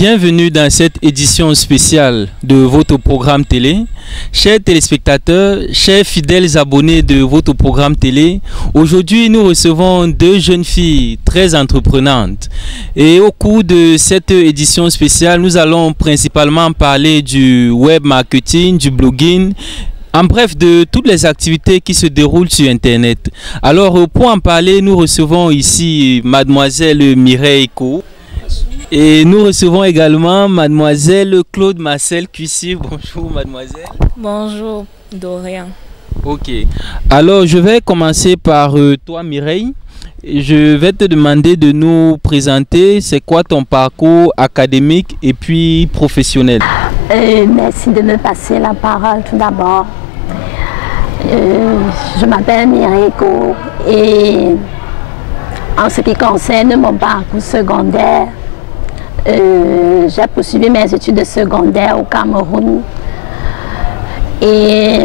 Bienvenue dans cette édition spéciale de votre programme télé. Chers téléspectateurs, chers fidèles abonnés de votre programme télé, aujourd'hui nous recevons deux jeunes filles très entreprenantes. Et au cours de cette édition spéciale, nous allons principalement parler du web marketing, du blogging, en bref, de toutes les activités qui se déroulent sur Internet. Alors, pour en parler, nous recevons ici mademoiselle Mireille Ko. Et nous recevons également mademoiselle Claude Marcel Cuissier. Bonjour mademoiselle. Bonjour Dorian. Ok. Alors, je vais commencer par toi Mireille. Je vais te demander de nous présenter c'est quoi ton parcours académique et puis professionnel. Merci de me passer la parole tout d'abord. Je m'appelle Mireille Ko et en ce qui concerne mon parcours secondaire, j'ai poursuivi mes études secondaires au Cameroun et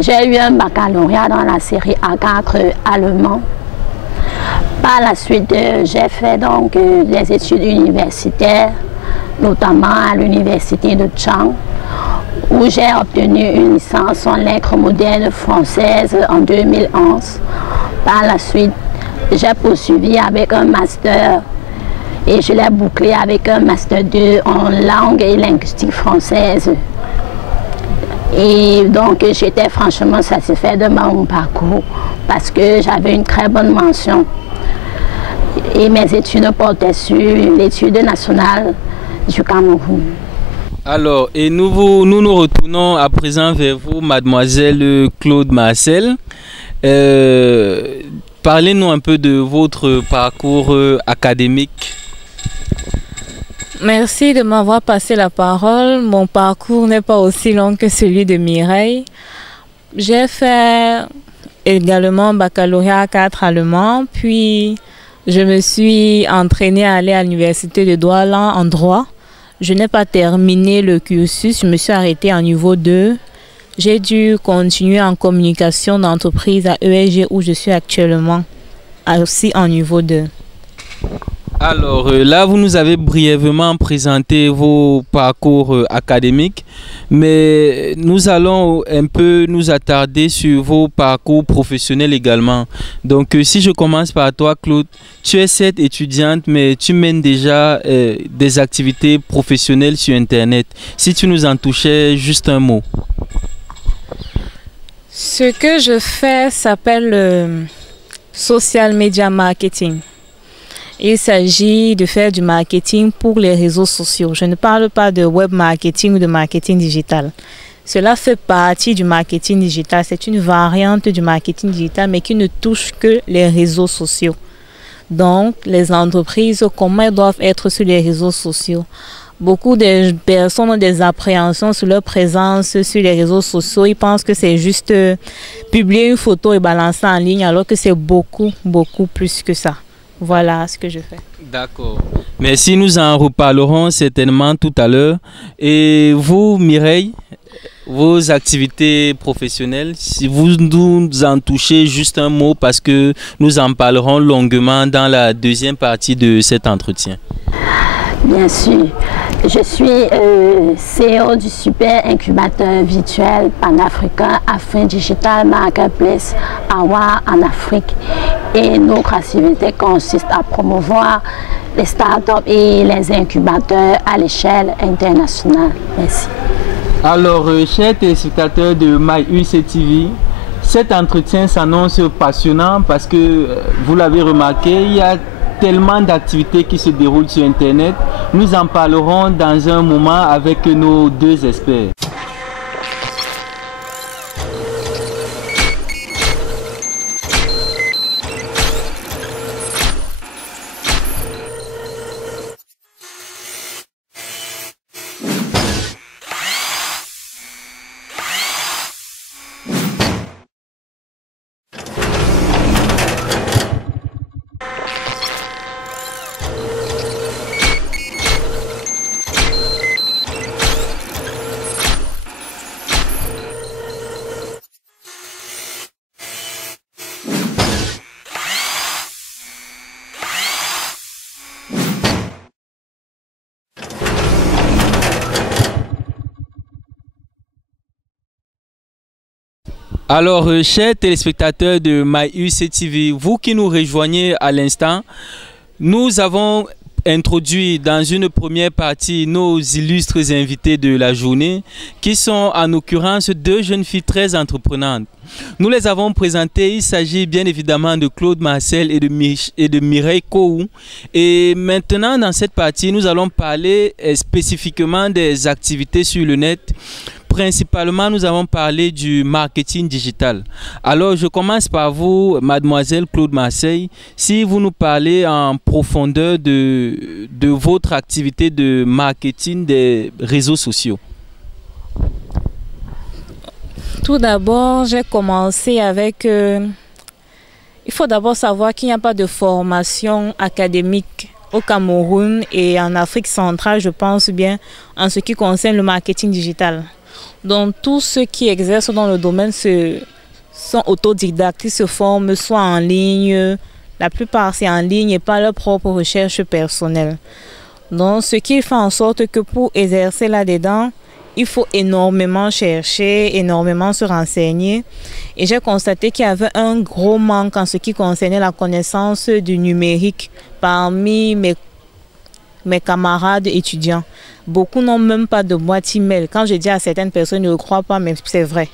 j'ai eu un baccalauréat dans la série A4 allemand. Par la suite, j'ai fait donc des études universitaires, notamment à l'université de Chang, où j'ai obtenu une licence en lettres modernes françaises en 2011. Par la suite, j'ai poursuivi avec un master et je l'ai bouclé avec un master 2 en langue et linguistique française. Et donc j'étais franchement satisfaite de mon parcours parce que j'avais une très bonne mention. Et mes études portaient sur l'étude nationale du Cameroun. Alors, et nous retournons à présent vers vous, mademoiselle Claude Marcel. Parlez-nous un peu de votre parcours académique. Merci de m'avoir passé la parole. Mon parcours n'est pas aussi long que celui de Mireille. J'ai fait également baccalauréat 4 allemand, puis je me suis entraînée à aller à l'université de Douala en droit. Je n'ai pas terminé le cursus, je me suis arrêtée en niveau 2. J'ai dû continuer en communication d'entreprise à ESG où je suis actuellement, aussi en niveau 2. Alors là, vous nous avez brièvement présenté vos parcours académiques, mais nous allons un peu nous attarder sur vos parcours professionnels également. Donc si je commence par toi Claude, tu es cette étudiante mais tu mènes déjà des activités professionnelles sur Internet. Si tu nous en touchais juste un mot. Ce que je fais s'appelle le social media marketing. Il s'agit de faire du marketing pour les réseaux sociaux. Je ne parle pas de web marketing ou de marketing digital. Cela fait partie du marketing digital. C'est une variante du marketing digital, mais qui ne touche que les réseaux sociaux. Donc, les entreprises, comment elles doivent être sur les réseaux sociaux? Beaucoup de personnes ont des appréhensions sur leur présence sur les réseaux sociaux. Ils pensent que c'est juste publier une photo et balancer en ligne, alors que c'est beaucoup plus que ça. Voilà ce que je fais. D'accord. Merci, nous en reparlerons certainement tout à l'heure. Et vous, Mireille, vos activités professionnelles, si vous nous en touchez juste un mot parce que nous en parlerons longuement dans la deuxième partie de cet entretien. Bien sûr, je suis CEO du super incubateur virtuel panafricain Afin Digital Marketplace AWA en Afrique. Et notre activité consiste à promouvoir les startups et les incubateurs à l'échelle internationale. Merci. Alors, chers téléspectateurs de MyUCTV, cet entretien s'annonce passionnant parce que, vous l'avez remarqué, il y a tellement d'activités qui se déroulent sur Internet. Nous en parlerons dans un moment avec nos deux experts. Alors, chers téléspectateurs de MyUC TV, vous qui nous rejoignez à l'instant, nous avons introduit dans une première partie nos illustres invités de la journée, qui sont en l'occurrence deux jeunes filles très entreprenantes. Nous les avons présentées, il s'agit bien évidemment de Claude Marcel et de Mireille Koou. Et maintenant, dans cette partie, nous allons parler spécifiquement des activités sur le net. Principalement, nous avons parlé du marketing digital. Alors, je commence par vous, mademoiselle Claude Marseille. Si vous nous parlez en profondeur de votre activité de marketing des réseaux sociaux. Tout d'abord, j'ai commencé avec... il faut d'abord savoir qu'il n'y a pas de formation académique au Cameroun et en Afrique centrale, je pense bien, en ce qui concerne le marketing digital. Donc, tous ceux qui exercent dans le domaine sont autodidactes, ils se forment soit en ligne, la plupart c'est en ligne et pas leur propre recherche personnelle. Donc, ce qui fait en sorte que pour exercer là-dedans, il faut énormément chercher, énormément se renseigner. Et j'ai constaté qu'il y avait un gros manque en ce qui concernait la connaissance du numérique parmi mes camarades étudiants. Beaucoup n'ont même pas de boîte email. Quand je dis à certaines personnes, ils ne le croient pas, mais c'est vrai.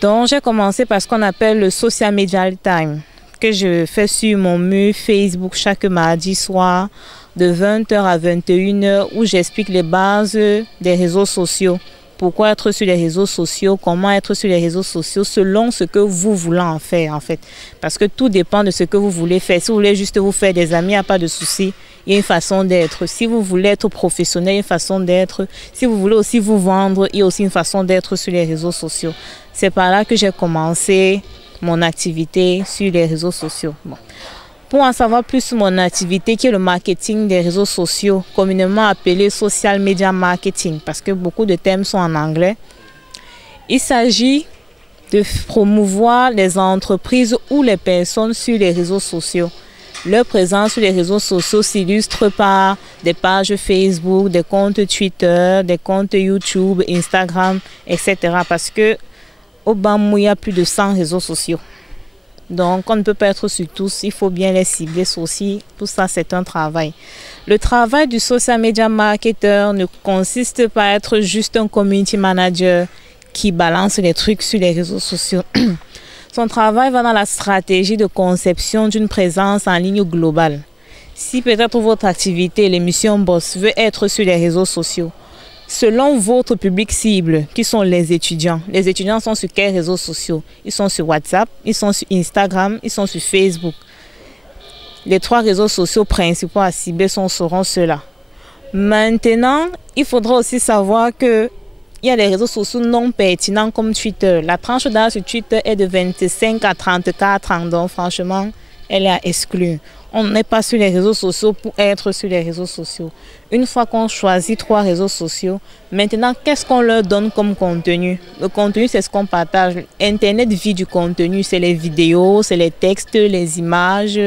Donc, j'ai commencé par ce qu'on appelle le Social Media Time, que je fais sur mon mur Facebook chaque mardi soir, de 20h à 21h, où j'explique les bases des réseaux sociaux. Pourquoi être sur les réseaux sociaux, comment être sur les réseaux sociaux, selon ce que vous voulez en faire, en fait. Parce que tout dépend de ce que vous voulez faire. Si vous voulez juste vous faire des amis, il n'y a pas de souci. Il y a une façon d'être. Si vous voulez être professionnel, il y a une façon d'être. Si vous voulez aussi vous vendre, il y a aussi une façon d'être sur les réseaux sociaux. C'est par là que j'ai commencé mon activité sur les réseaux sociaux. Bon. Pour en savoir plus sur mon activité, qui est le marketing des réseaux sociaux, communément appelé social media marketing, parce que beaucoup de termes sont en anglais, il s'agit de promouvoir les entreprises ou les personnes sur les réseaux sociaux. Leur présence sur les réseaux sociaux s'illustre par des pages Facebook, des comptes Twitter, des comptes YouTube, Instagram, etc. Parce que au Bamou, il y a plus de 100 réseaux sociaux. Donc, on ne peut pas être sur tous, il faut bien les cibler aussi. Tout ça, c'est un travail. Le travail du social media marketer ne consiste pas à être juste un community manager qui balance les trucs sur les réseaux sociaux. Son travail va dans la stratégie de conception d'une présence en ligne globale. Si peut-être votre activité, l'émission Boss, veut être sur les réseaux sociaux, selon votre public cible, qui sont les étudiants sont sur quels réseaux sociaux? Ils sont sur WhatsApp, ils sont sur Instagram, ils sont sur Facebook. Les 3 réseaux sociaux principaux à cibler seront ceux-là. Maintenant, il faudra aussi savoir qu'il y a des réseaux sociaux non pertinents comme Twitter. La tranche d'âge sur Twitter est de 25 à 34 ans, donc franchement, elle est à exclure. On n'est pas sur les réseaux sociaux pour être sur les réseaux sociaux. Une fois qu'on choisit 3 réseaux sociaux, maintenant, qu'est-ce qu'on leur donne comme contenu? Le contenu, c'est ce qu'on partage. Internet vit du contenu, c'est les vidéos, c'est les textes, les images.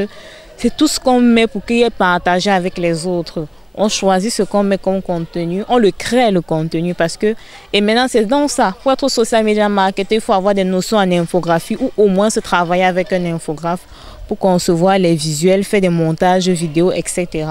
C'est tout ce qu'on met pour qu'il y ait partagé avec les autres. On choisit ce qu'on met comme contenu, on le crée le contenu parce que, et maintenant c'est donc ça, pour être social media marketer, il faut avoir des notions en infographie ou au moins se travailler avec un infographe pour concevoir les visuels, faire des montages vidéo, etc.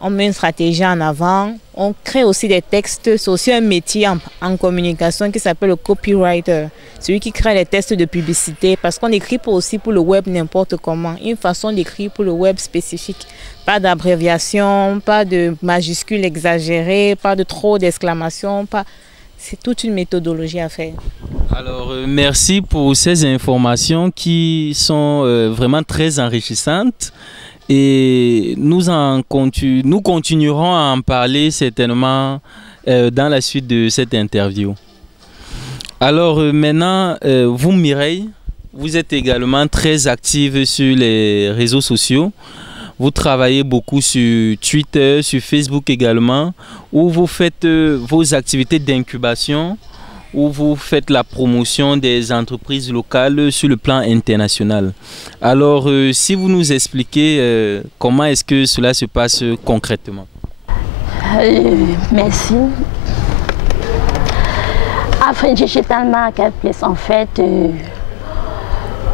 On met une stratégie en avant, on crée aussi des textes, c'est aussi un métier en communication qui s'appelle le copywriter, celui qui crée les textes de publicité parce qu'on écrit aussi pour le web n'importe comment, une façon d'écrire pour le web spécifique, pas d'abréviation, pas de majuscules exagérées, pas de trop d'exclamations, c'est toute une méthodologie à faire. Alors, merci pour ces informations qui sont vraiment très enrichissantes. Et nous continuerons à en parler certainement dans la suite de cette interview. Alors maintenant, vous Mireille, vous êtes également très active sur les réseaux sociaux. Vous travaillez beaucoup sur Twitter, sur Facebook également, où vous faites vos activités d'incubation, où vous faites la promotion des entreprises locales sur le plan international. Alors, si vous nous expliquez comment est-ce que cela se passe concrètement. Merci. Afrique Digital Marketplace, en fait,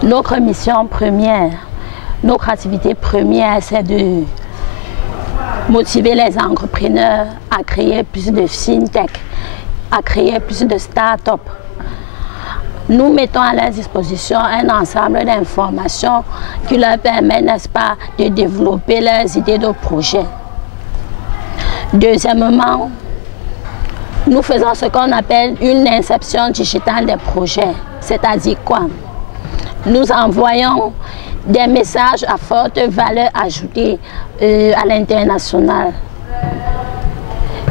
Notre mission première, notre activité première, c'est de motiver les entrepreneurs à créer plus de fintech, à créer plus de start-up. Nous mettons à leur disposition un ensemble d'informations qui leur permettent, n'est-ce pas, de développer leurs idées de projet. Deuxièmement, nous faisons ce qu'on appelle une inception digitale des projets. C'est-à-dire quoi? Nous envoyons des messages à forte valeur ajoutée à l'international.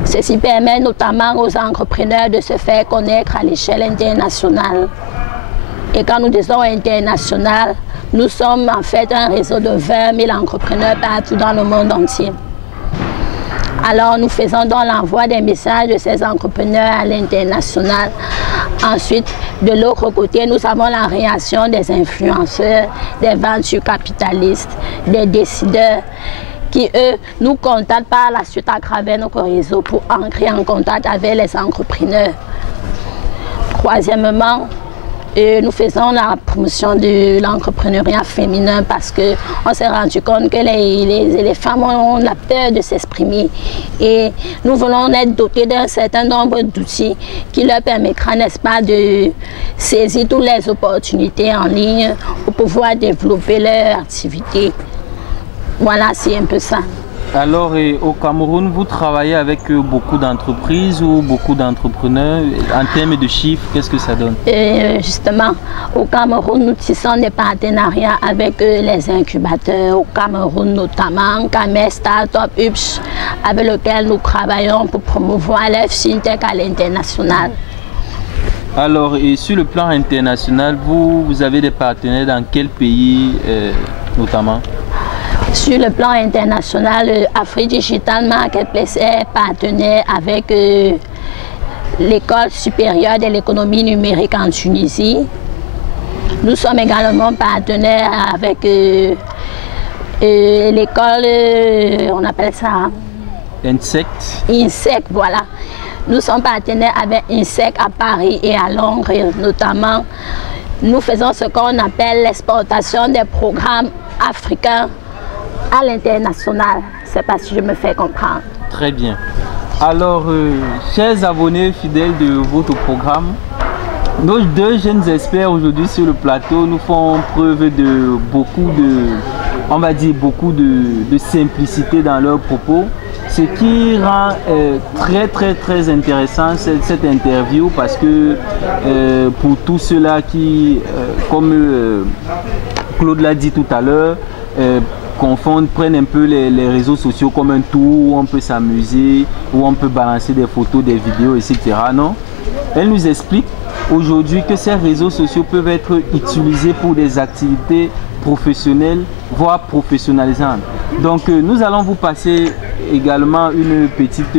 Ceci permet notamment aux entrepreneurs de se faire connaître à l'échelle internationale. Et quand nous disons international, nous sommes en fait un réseau de 20 000 entrepreneurs partout dans le monde entier. Alors nous faisons donc l'envoi des messages de ces entrepreneurs à l'international. Ensuite, de l'autre côté, nous avons la réaction des influenceurs, des venture capitalistes, des décideurs qui, eux, nous contactent par la suite à travers notre réseau pour entrer en contact avec les entrepreneurs. Troisièmement, nous faisons la promotion de l'entrepreneuriat féminin parce qu'on s'est rendu compte que les femmes ont la peur de s'exprimer. Et nous voulons être dotés d'un certain nombre d'outils qui leur permettra, n'est-ce pas, de saisir toutes les opportunités en ligne pour pouvoir développer leur activité. Voilà, c'est un peu ça. Alors, au Cameroun, vous travaillez avec beaucoup d'entreprises ou beaucoup d'entrepreneurs. En termes de chiffres, qu'est-ce que ça donne? Justement, au Cameroun, nous tissons des partenariats avec les incubateurs. Au Cameroun, notamment, Camer Startup UPS, avec lequel nous travaillons pour promouvoir les fintech à l'international. Alors, et sur le plan international, vous avez des partenaires dans quel pays notamment? Sur le plan international, Afrique Digital Marketplace est partenaire avec l'École supérieure de l'économie numérique en Tunisie. Nous sommes également partenaires avec l'école, on appelle ça... INSEC. INSEC, voilà. Nous sommes partenaires avec INSEC à Paris et à Londres, notamment. Nous faisons ce qu'on appelle l'exportation des programmes africains à l'international. C'est pas si je me fais comprendre. Très bien. Alors, chers abonnés fidèles de votre programme, nos deux jeunes experts aujourd'hui sur le plateau nous font preuve de beaucoup de simplicité dans leurs propos, ce qui rend très intéressant cette interview parce que pour tous ceux-là qui, comme Claude l'a dit tout à l'heure, prennent un peu les réseaux sociaux comme un tour où on peut s'amuser, où on peut balancer des photos, des vidéos, etc. Non? Elle nous explique aujourd'hui que ces réseaux sociaux peuvent être utilisés pour des activités professionnelles, voire professionnalisantes. Donc nous allons vous passer également une petite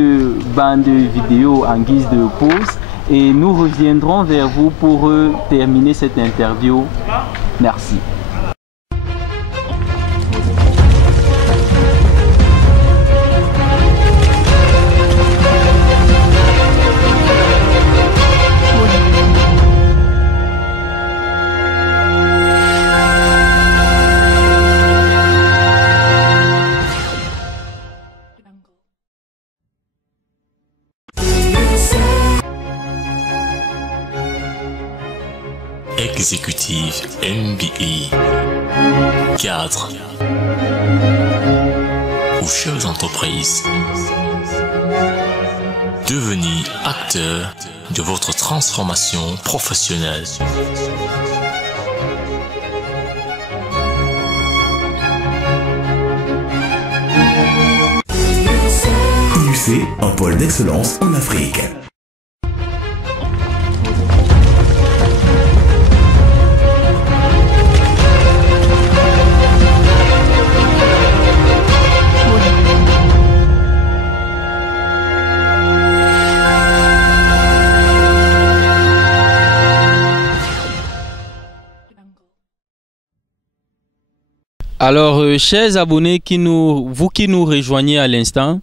bande vidéo en guise de pause et nous reviendrons vers vous pour terminer cette interview. Merci. Exécutif MBA, cadre ou chef d'entreprise, devenez acteur de votre transformation professionnelle. IUC, un pôle d'excellence en Afrique. Alors, chers abonnés, vous qui nous rejoignez à l'instant,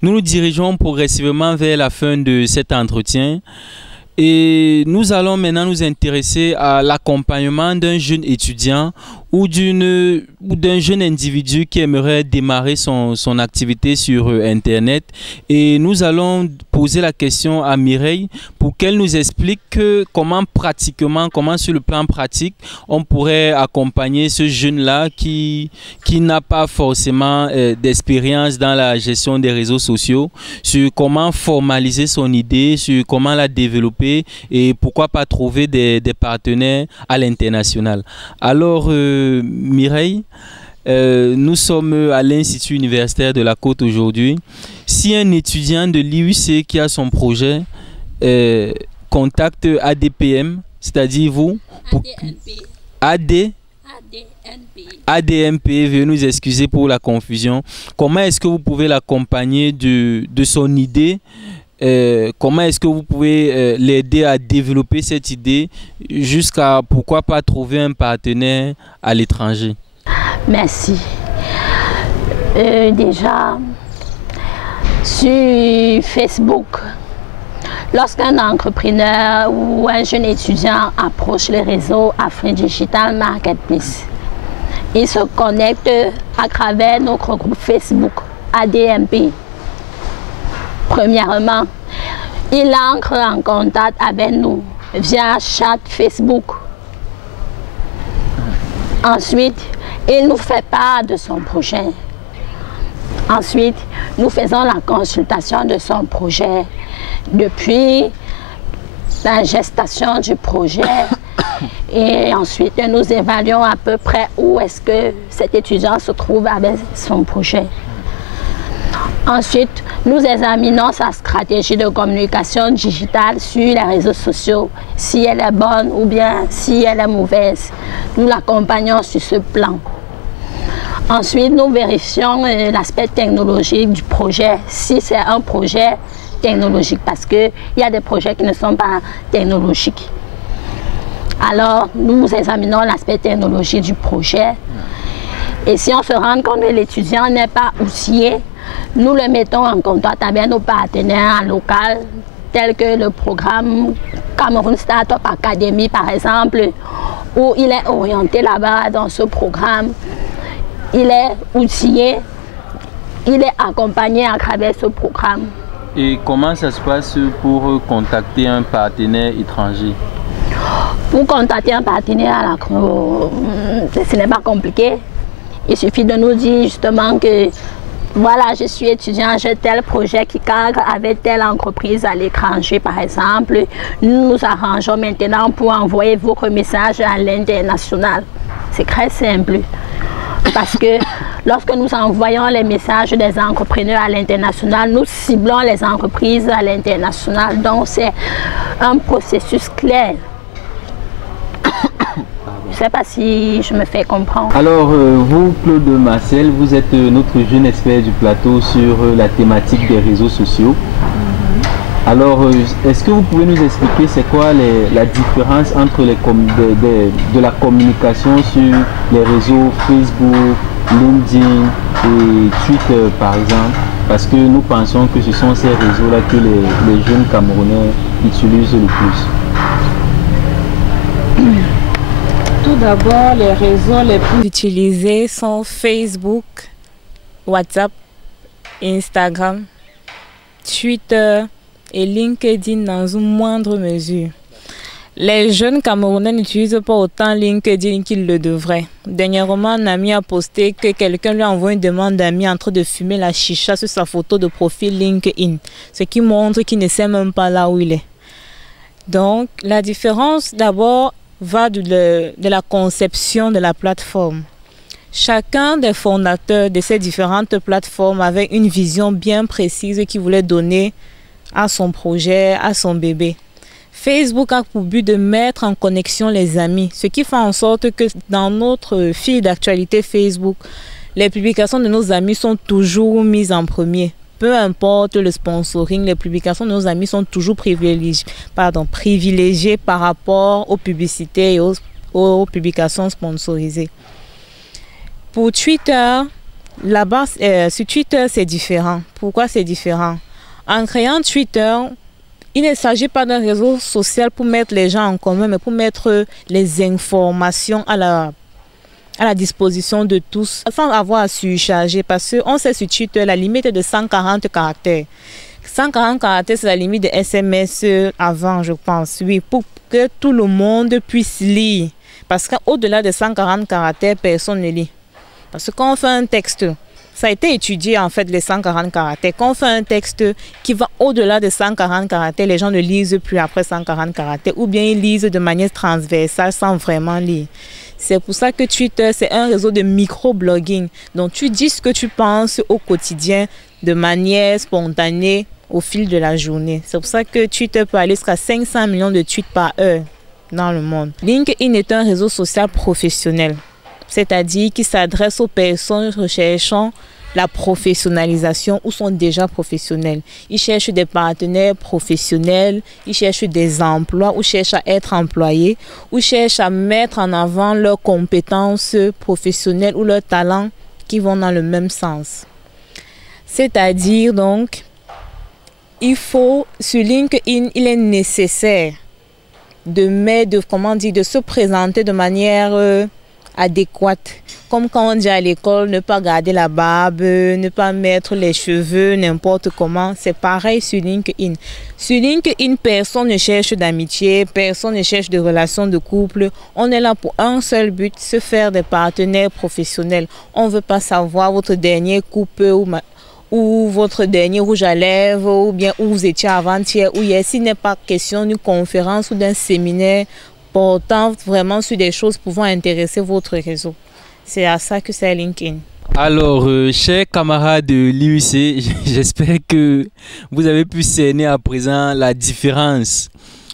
nous nous dirigeons progressivement vers la fin de cet entretien. Et nous allons maintenant nous intéresser à l'accompagnement d'un jeune étudiant ou d'un jeune individu qui aimerait démarrer son activité sur Internet. Et nous allons poser la question à Mireille pour qu'elle nous explique comment sur le plan pratique, on pourrait accompagner ce jeune-là qui n'a pas forcément d'expérience dans la gestion des réseaux sociaux, sur comment formaliser son idée, sur comment la développer et pourquoi pas trouver des partenaires à l'international. Alors, Mireille, nous sommes à l'Institut universitaire de la Côte aujourd'hui. Si un étudiant de l'IUC qui a son projet contacte ADPM, c'est-à-dire vous, ADMP, veuillez nous excuser pour la confusion. Comment est-ce que vous pouvez l'accompagner de son idée? Comment est-ce que vous pouvez l'aider à développer cette idée jusqu'à pourquoi pas trouver un partenaire à l'étranger? Merci. Déjà, sur Facebook, lorsqu'un entrepreneur ou un jeune étudiant approche les réseaux Afrique Digital Marketplace, il se connecte à travers notre groupe Facebook ADMP. Premièrement, il entre en contact avec nous via chat Facebook. Ensuite, il nous fait part de son projet. Ensuite, nous faisons la consultation de son projet depuis la gestation du projet et ensuite nous évaluons à peu près où est-ce que cet étudiant se trouve avec son projet. Ensuite, nous examinons sa stratégie de communication digitale sur les réseaux sociaux, si elle est bonne ou bien si elle est mauvaise. Nous l'accompagnons sur ce plan. Ensuite, nous vérifions l'aspect technologique du projet, si c'est un projet technologique, parce qu'il y a des projets qui ne sont pas technologiques. Alors, nous examinons l'aspect technologique du projet. Et si on se rend compte que l'étudiant n'est pas outillé, nous le mettons en contact avec nos partenaires locaux, tels que le programme Cameroun Startup Academy, par exemple, où il est orienté là-bas dans ce programme. Il est outillé, il est accompagné à travers ce programme. Et comment ça se passe pour contacter un partenaire étranger? Pour contacter un partenaire, ce n'est pas compliqué. Il suffit de nous dire justement que voilà, je suis étudiant, j'ai tel projet qui cadre avec telle entreprise à l'étranger, par exemple. Nous nous arrangeons maintenant pour envoyer votre message à l'international. C'est très simple. Parce que lorsque nous envoyons les messages des entrepreneurs à l'international, nous ciblons les entreprises à l'international. Donc c'est un processus clair. Je ne sais pas si je me fais comprendre. Alors, vous, Claude Marcel, vous êtes notre jeune expert du plateau sur la thématique des réseaux sociaux. Alors, est-ce que vous pouvez nous expliquer c'est quoi la différence entre de la communication sur les réseaux Facebook, LinkedIn et Twitter, par exemple? Parce que nous pensons que ce sont ces réseaux-là que les jeunes Camerounais utilisent le plus. Tout d'abord, les réseaux les plus utilisés sont Facebook, WhatsApp, Instagram, Twitter et LinkedIn dans une moindre mesure. Les jeunes Camerounais n'utilisent pas autant LinkedIn qu'ils le devraient. Dernièrement, un ami a posté que quelqu'un lui a envoyé une demande d'amis en train de fumer la chicha sur sa photo de profil LinkedIn, ce qui montre qu'il ne sait même pas là où il est. Donc, la différence d'abord va de la conception de la plateforme. Chacun des fondateurs de ces différentes plateformes avait une vision bien précise qu'il voulait donner à son projet, à son bébé. Facebook a pour but de mettre en connexion les amis, ce qui fait en sorte que dans notre fil d'actualité Facebook, les publications de nos amis sont toujours mises en premier. Peu importe le sponsoring, les publications de nos amis sont toujours privilégiées par rapport aux publicités et aux publications sponsorisées. Pour Twitter, sur Twitter, c'est différent. Pourquoi c'est différent? En créant Twitter, Il ne s'agit pas d'un réseau social pour mettre les gens en commun, mais pour mettre les informations à la disposition de tous, sans avoir à surcharger, parce qu'on sait sur Twitter, la limite est de 140 caractères. 140 caractères, c'est la limite de SMS avant, je pense, oui, pour que tout le monde puisse lire. Parce qu'au-delà de 140 caractères, personne ne lit. Parce que quand on fait un texte, ça a été étudié en fait, les 140 caractères. Quand on fait un texte qui va au-delà de 140 caractères, les gens ne lisent plus après 140 caractères, ou bien ils lisent de manière transversale sans vraiment lire. C'est pour ça que Twitter, c'est un réseau de micro-blogging. Donc tu dis ce que tu penses au quotidien de manière spontanée au fil de la journée. C'est pour ça que Twitter peut aller jusqu'à 500 millions de tweets par heure dans le monde. LinkedIn est un réseau social professionnel, c'est-à-dire qui s'adresse aux personnes recherchant la professionnalisation ou sont déjà professionnels. Ils cherchent des partenaires professionnels, ils cherchent des emplois ou cherchent à être employés ou cherchent à mettre en avant leurs compétences professionnelles ou leurs talents qui vont dans le même sens. C'est-à-dire donc, sur LinkedIn, il est nécessaire de se présenter de manière adéquate. Comme quand on dit à l'école, ne pas garder la barbe, ne pas mettre les cheveux n'importe comment. C'est pareil sur LinkedIn. Sur LinkedIn, personne ne cherche d'amitié, personne ne cherche de relations de couple. On est là pour un seul but, se faire des partenaires professionnels. On ne veut pas savoir votre dernier coupe ou votre dernier rouge à lèvres, ou bien où vous étiez avant-hier, ou hier. S'il n'est pas question d'une conférence ou d'un séminaire portant vraiment sur des choses pouvant intéresser votre réseau. C'est à ça que c'est LinkedIn. Alors, chers camarades de l'IUC, j'espère que vous avez pu cerner à présent la différence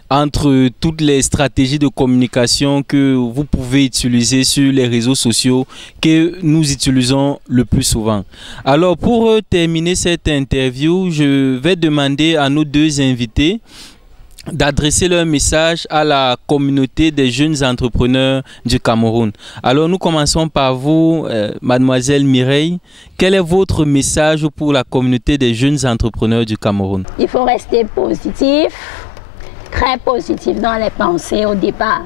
entre toutes les stratégies de communication que vous pouvez utiliser sur les réseaux sociaux que nous utilisons le plus souvent. Alors, pour terminer cette interview, je vais demander à nos deux invités d'adresser leur message à la communauté des jeunes entrepreneurs du Cameroun. Alors, nous commençons par vous, mademoiselle Mireille. Quel est votre message pour la communauté des jeunes entrepreneurs du Cameroun? Il faut rester positif, très positif dans les pensées au départ.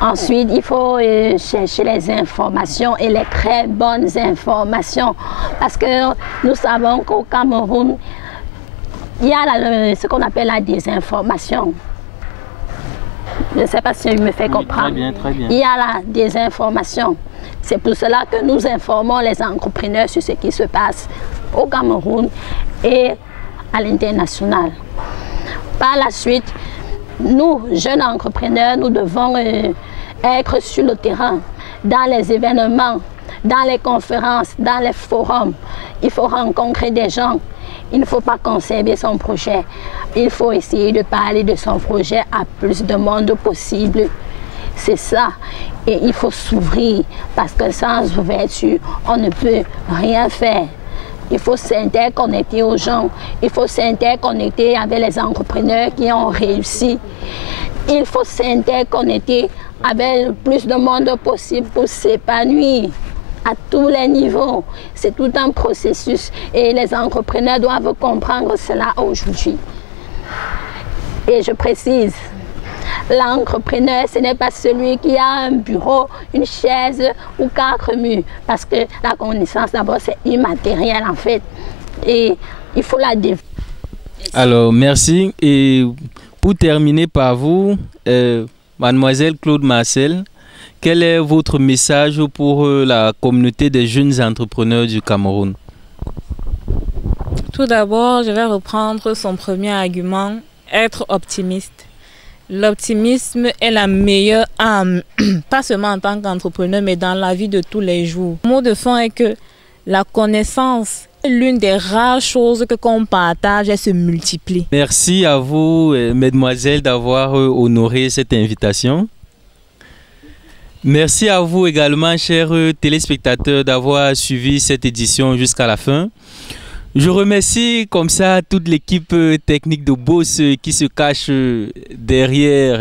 Ensuite, il faut chercher les informations et les très bonnes informations. Parce que nous savons qu'au Cameroun, il y a ce qu'on appelle la désinformation. Je ne sais pas si je me fais comprendre. Très bien, très bien. Il y a la désinformation. C'est pour cela que nous informons les entrepreneurs sur ce qui se passe au Cameroun et à l'international. Par la suite, nous, jeunes entrepreneurs, nous devons être sur le terrain, dans les événements, dans les conférences, dans les forums. Il faut rencontrer des gens. Il ne faut pas conserver son projet. Il faut essayer de parler de son projet à plus de monde possible. C'est ça. Et il faut s'ouvrir parce que sans ouverture, on ne peut rien faire. Il faut s'interconnecter aux gens. Il faut s'interconnecter avec les entrepreneurs qui ont réussi. Il faut s'interconnecter avec le plus de monde possible pour s'épanouir à tous les niveaux. C'est tout un processus et les entrepreneurs doivent comprendre cela aujourd'hui. Et je précise, l'entrepreneur, ce n'est pas celui qui a un bureau, une chaise ou 4 murs. Parce que la connaissance, d'abord, c'est immatériel en fait. Et il faut la développer. Alors, merci. Et pour terminer par vous, mademoiselle Claude Marcel, quel est votre message pour la communauté des jeunes entrepreneurs du Cameroun? Tout d'abord, je vais reprendre son premier argument, être optimiste. L'optimisme est la meilleure âme, pas seulement en tant qu'entrepreneur, mais dans la vie de tous les jours. Le mot de fond est que la connaissance est l'une des rares choses que qu'on partage et se multiplie. Merci à vous, mesdemoiselles, d'avoir honoré cette invitation. Merci à vous également, chers téléspectateurs, d'avoir suivi cette édition jusqu'à la fin. Je remercie comme ça toute l'équipe technique de Boss qui se cache derrière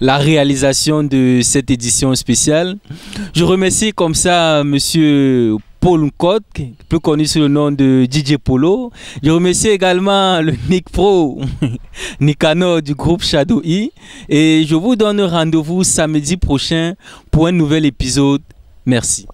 la réalisation de cette édition spéciale. Je remercie comme ça Monsieur Paul Nkot, plus connu sous le nom de DJ Polo. Je remercie également le Nick Pro, Nicanor du groupe Shadow E. Et je vous donne rendez-vous samedi prochain pour un nouvel épisode. Merci.